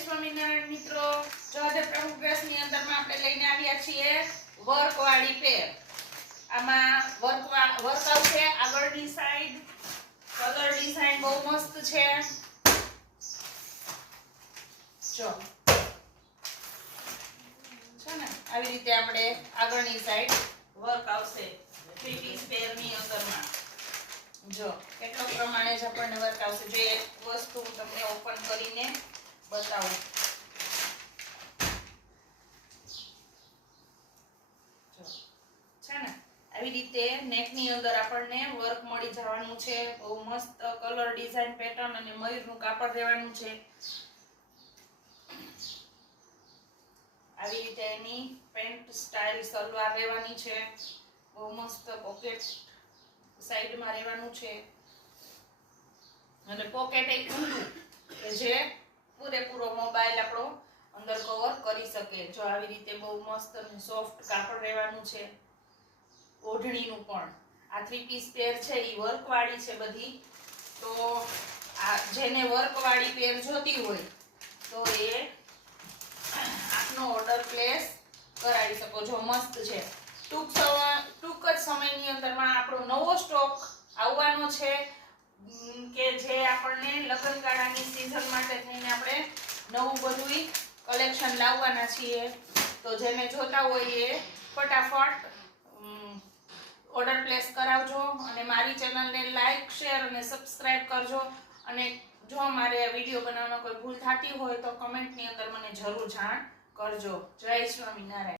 સ્વામિનારાયણ મિત્રો, જો આજે પ્રમુખ ડ્રેસની અંદરમાં આપણે લઈને આવ્યા છીએ વર્ક વાળી પેર. આમાં વર્ક આવશે આગળની સાઈડ. કલર ડિઝાઇન બહુ મસ્ત છે. જો છે ને આવી રીતે આપણે આગળની સાઈડ વર્ક આવશે 3 પીસ પેર ની અંદરમાં. જો કેટલો પ્રમાણે જ આપણને વર્ક આવશે. જો એક વસ્તુ હું તમને ઓપન કરીને બતાવું. જો છે ને આવી રીતે નેક ની અંદર આપણને વર્ક મળી જવાનું છે. બહુ મસ્ત કલર ડિઝાઇન પેટર્ન અને મયુરનું કાપડ રહેવાનું છે. આવી રીતે એની પેન્ટ સ્ટાઇલ સલવાર રહેવાની છે. બહુ મસ્ત પોકેટ સાઈડમાં રહેવાનું છે અને પોકેટ એક ઊંડું કે જે પૂરેપૂરો મોબાઈલ આપણો અંદર કવર કરી શકે. જો આવી રીતે બહુ મસ્ત અને સોફ્ટ કાપડ રહેવાનું છે. ઓઢણીનું પણ આ 3 પીસ પેર છે એ વર્ક વાળી છે બધી. તો આ જેને વર્ક વાળી પેર જોતી હોય તો એ આપનો ઓર્ડર પ્લેસ કરાવી શકો છો. મસ્ત છે. ટૂંક જ સમયની અંદરમાં આપણો નવો સ્ટોક આવવાનો છે કે જે આપણને લગ્નગાળાની સીઝન માટે થઈને આપણે નવું બધું કલેક્શન લાવવાના છીએ. તો જેને જોતા હોય એ ફટાફટ ઓર્ડર પ્લેસ કરાવજો અને મારી ચેનલને લાઈક, શેર અને સબસ્ક્રાઇબ કરજો. અને જો મારે વિડીયો બનાવવામાં કોઈ ભૂલ થતી હોય તો કમેન્ટની અંદર મને જરૂર જાણ કરજો. જય સ્વામિનારાયણ.